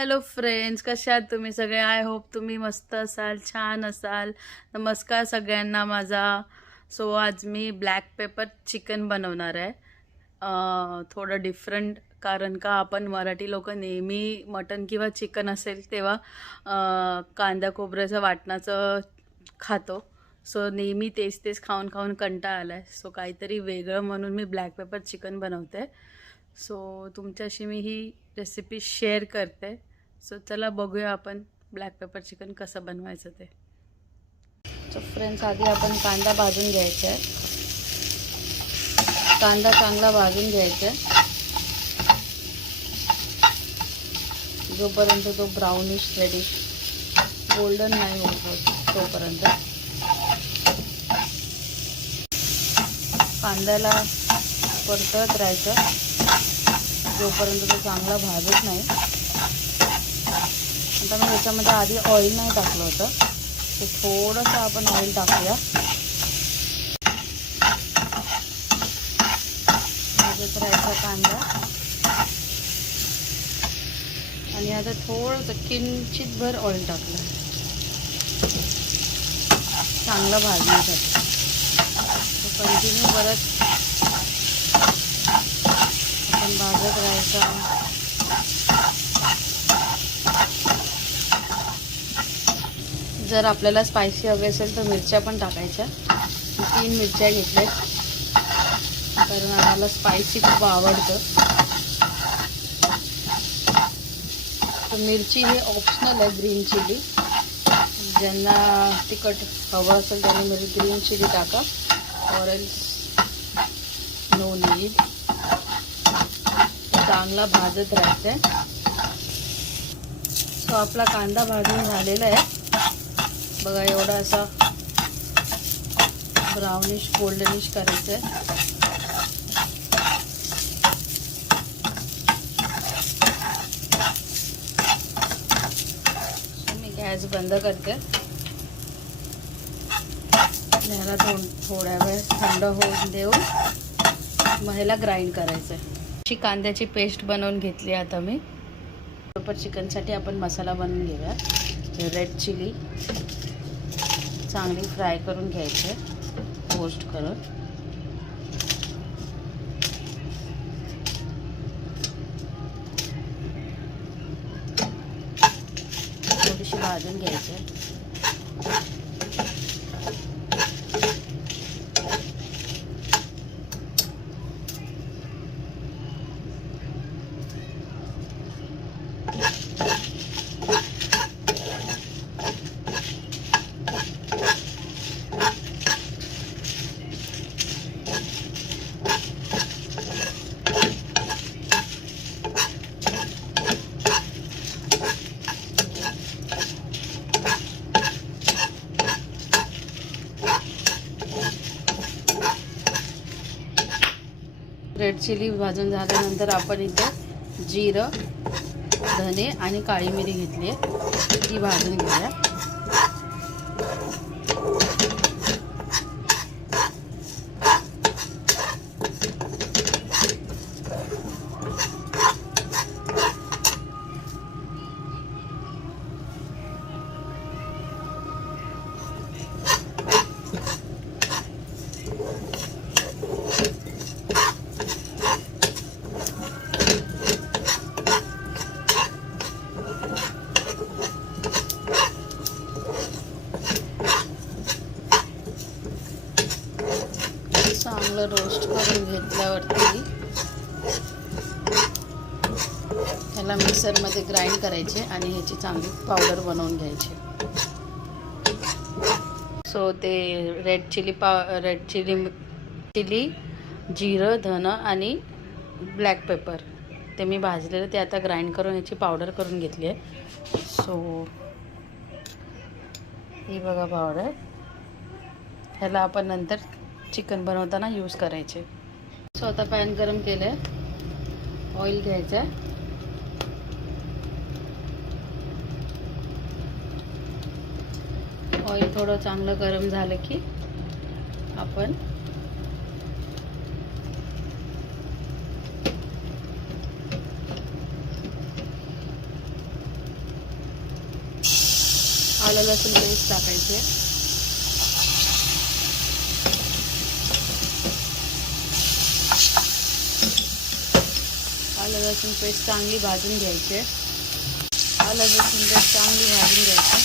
Hello friends, कशा आहात तुम्ही सगळे? आय होप तुम्ही मस्त असाल, छान असाल. नमस्कार सगळ्यांना माझा. आज मी ब्लॅक पेपर चिकन बनवणार आहे. थोडं डिफरंट, कारण का आपण मराठी लोक नेहमी मटन किंवा चिकन असेल तेव्हा कांदा खोबऱ्याचं वाटणाचं खातो. नेहमी तेच तेच खाऊन खाऊन कंटाळा आला आहे. काहीतरी वेगळं म्हणून मी ब्लॅक पेपर चिकन बनवते. तुमच्याशी मी ही रेसिपी शेअर करते. चला बघूया आपण ब्लॅक पेपर चिकन कसं बनवायचं ते. फ्रेंड्स, आधी आपण कांदा भाजून घ्यायचा आहे. कांदा चांगला भाजून घ्यायचा आहे जोपर्यंत तो ब्राउनिश रेडिश गोल्डन नाही होत तोपर्यंत. कांद्याला परतत राहायचं जोपर्यंत तो चांगला भाजत नाही. आता मी याच्यामध्ये आधी ऑइल नाही टाकलं होतं, ते थोडंसं आपण ऑइल टाकूया. भाजत राहायचा कांदा. आणि आता थोडंसं किंचितभर ऑइल टाकलं चांगलं भाजण्यासाठी. कंटिन्यू परत आपण भाजत राहायचं. जर आपल्याला स्पायसी हवे असेल तर मिरच्या पण टाकायच्या. 3 मिरच्या घेतल्यात कारण आम्हाला स्पायसी खूप आवडतं. तर मिरची हे ऑप्शनल आहे, ग्रीन चिली. ज्यांना तिखट हवं असेल त्यांनी ग्रीन चिली टाका, ऑर एल्स नो नीड. चांगला भाजत राहायचं. आपला कांदा भाजून झालेला आहे बघा. एवढा असा ब्राउनिश गोल्डनिश करायचं आहे. मी गॅस बंद करते. ह्याला थोड्या वेळ थंड होऊन देऊन मग ह्याला ग्राइंड करायचं आहे. अशी कांद्याची पेस्ट बनवून घेतली. आता मी पेपर चिकनसाठी आपण मसाला बनवून घेऊया. रेड चिली चांगली फ्राय करून घ्यायचे रोस्ट करून. थोडीशी भाजून घ्यायचे. रेड चिली भाजून झाल्यानंतर आपण इथे जिरं, धने आणि काळी मिरी घेतली आहे, ती भाजून घेऊया. चांगलं रोस्ट करून घेतल्यावरती ह्याला मिक्सरमध्ये ग्राइंड करायचे आणि ह्याची चांगली पावडर बनवून घ्यायची. ते रेड चिली, जिरं, धन आणि ब्लॅक पेपर ते मी भाजलेलं ते आता ग्राइंड करून ह्याची पावडर करून घेतली आहे. ही बघा पावडर. ह्याला आपण नंतर चिकन बनवताना यूज करायचे. आता पॅन गरम केलं आहे. ऑइल घ्यायचं आहे. ऑइल थोडं चांगलं गरम झालं की आपण आलं लसूण पेस्ट टाकायचे. आलं लसूण पेस्ट चांगली भाजून घ्यायचे. आलं लसूण पेस्ट चांगली भाजून घ्यायचं.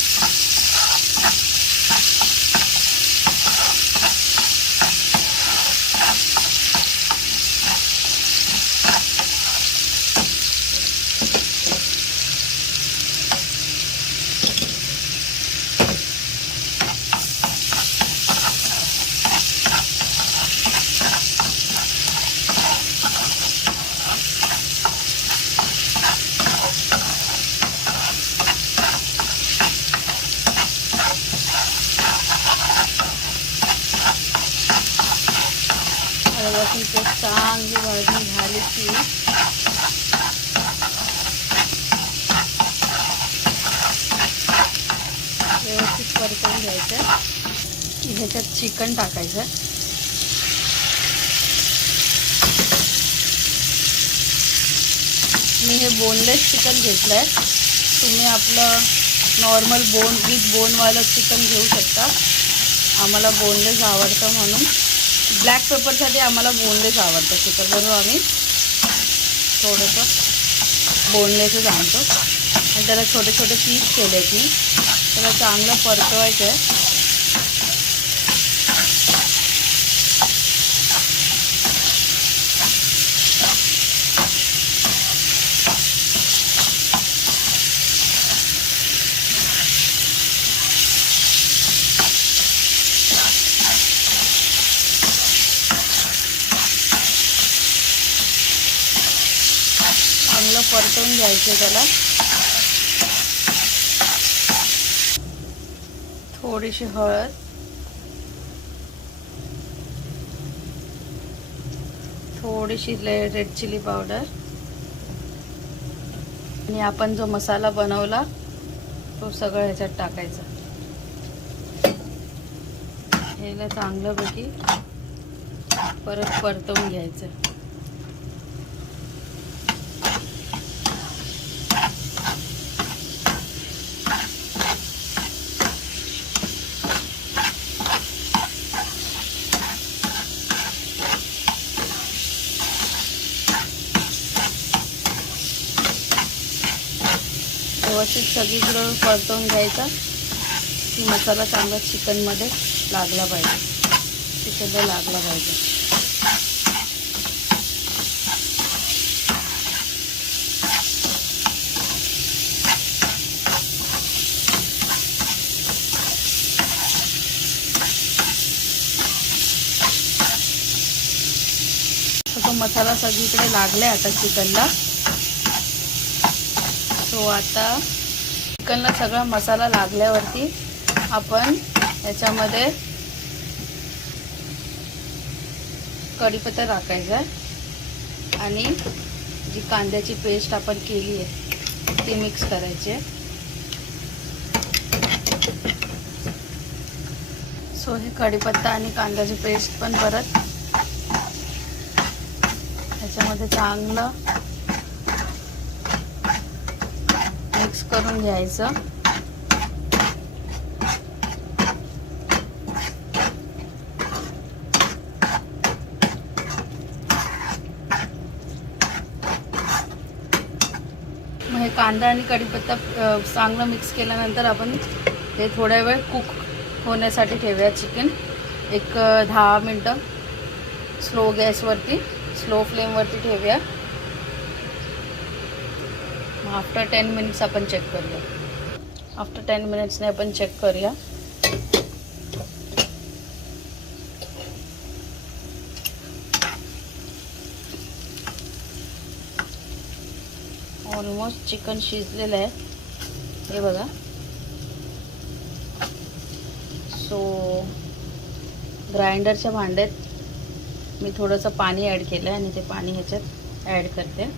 लसूण पेस्ट चांगली भाजून झाली की व्यवस्थित परतवून घ्यायचं. ह्याच्यात चिकन टाकायचं. मी हे बोनलेस चिकन घेतलं आहे. तुम्ही आपलं नॉर्मल विथ बोनवालं चिकन घेऊ शकता. आम्हाला बोनलेस आवडतं म्हणून ब्लॅक पेपरसाठी आम्हाला बोनलेस आवडतं चिकन, म्हणून आम्ही थोडंसं बोनलेसच आणतो. आणि त्याला छोटे छोटे पीस केले आहेत मी. त्याला चांगलं परतवायचं आहे. चांगलं परतवून घ्यायचं त्याला. थोडीशी हळद, थोडीशी रेड चिली पावडर आणि आपण जो मसाला बनवला तो सगळं ह्याच्यात टाकायचा. ह्याला चांगल्यापैकी परत परतवून घ्यायचं. व्यवस्थित सगळीकडं परतवून घ्यायचा की मसाला चांगला चिकनमध्ये लागला पाहिजे. चिकनला लागला पाहिजे. तो मसाला सगळीकडे लागलाय आता चिकनला. तो आता चिकनला सगळा मसाला लागल्यावरती आपण याच्यामध्ये कढीपत्ता टाकायचा आणि जी कांद्याची पेस्ट आपण केली आहे ती मिक्स करायची आहे. सो हे कढीपत्ता आणि कांद्याची पेस्ट पण परत ह्याच्यामध्ये चांगलं मिक्स करून घ्यायचं. मग हे कांदा आणि कढीपत्ता चांगलं मिक्स केल्यानंतर आपण हे थोड्या वेळ कुक होण्यासाठी ठेवूया चिकन. एक 10 मिनटं स्लो गॅसवरती, स्लो फ्लेमवरती ठेवूया. आफ्टर 10 मिनिट्स आपण चेक करूया. आफ्टर 10 मिनिट्सने आपण चेक करूया. ऑलमोस्ट चिकन शिजलेलं आहे हे बघा. सो ग्राइंडरच्या भांड्यात मी थोडंसं पाणी ॲड केलं आहे आणि ते पाणी ह्याच्यात ॲड करते.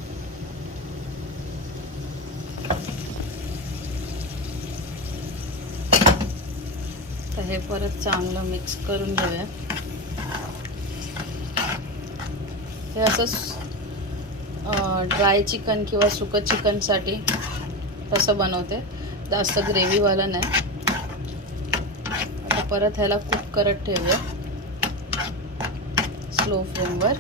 तर हे परत चांगलं मिक्स करून घेऊया. हे असं ड्राय चिकन किंवा सुकं चिकनसाठी तसं बनवते, जास्त ग्रेव्हीवाला नाही. परत ह्याला कुक करत ठेवूया स्लो फ्लेमवर.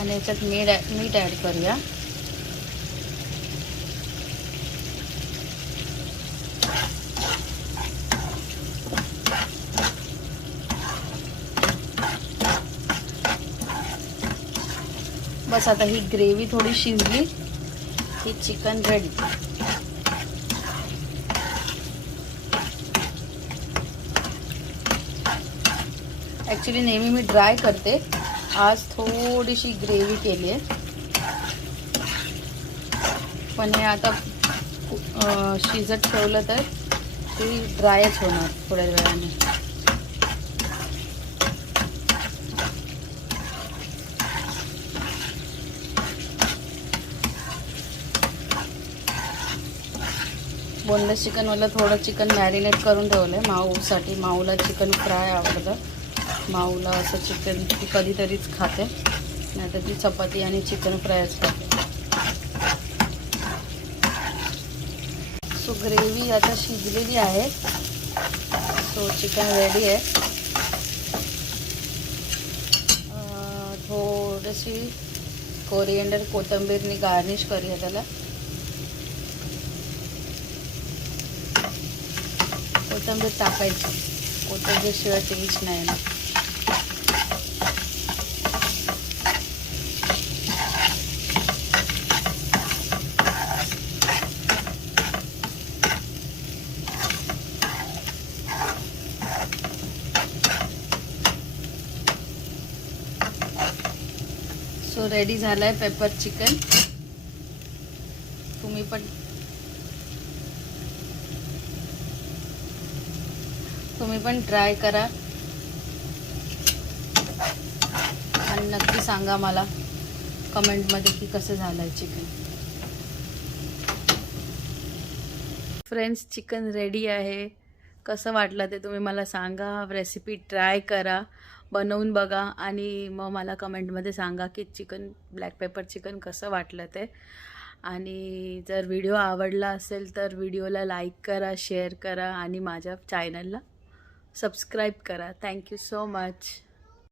आणि याच्यात मीठ ॲड करूया. बस आता ही ग्रेव्ही थोडी शिजली की चिकन रेडी. ॲक्च्युली नेहमी मी ड्राय करते, आज थोडीशी ग्रेव्ही केली आहे. पण हे आता शिजत ठेवलं तर ती ड्रायच होणार थोड्या वेळाने. बोनलेस चिकनवाला थोडं चिकन मॅरिनेट करून ठेवलं आहे माऊसाठी. माऊला चिकन फ्राय आवडतं. माऊला असं चिकन ती कधीतरीच खाते, नाही तर ती चपाती आणि चिकन फ्रायच खाते. सो ग्रेव्ही आता शिजलेली आहे. सो चिकन रेडी आहे. थोडीशी कोरिएंडर कोथिंबीरनी गार्निश करूया त्याला. कोथिंबीर टाकायची, कोथिंबीरशिवाय टेस्ट नाही ना. सो रेडी झालाय पेपर चिकन. तुम्ही पण ट्राय करा आणि नक्की सांगा मला कमेंटमध्ये की कसं झालंय चिकन. फ्रेंड्स, चिकन रेडी आहे. कसं वाटलं ते तुम्ही मला सांगा. रेसिपी ट्राय करा, बनवून बघा आणि मग मला कमेंटमध्ये सांगा की ब्लॅक पेपर चिकन कसं वाटलं ते. आणि जर व्हिडिओ आवडला असेल तर व्हिडिओला लाईक करा, शेअर करा आणि माझ्या चॅनलला सबस्क्राईब करा. Thank you so much.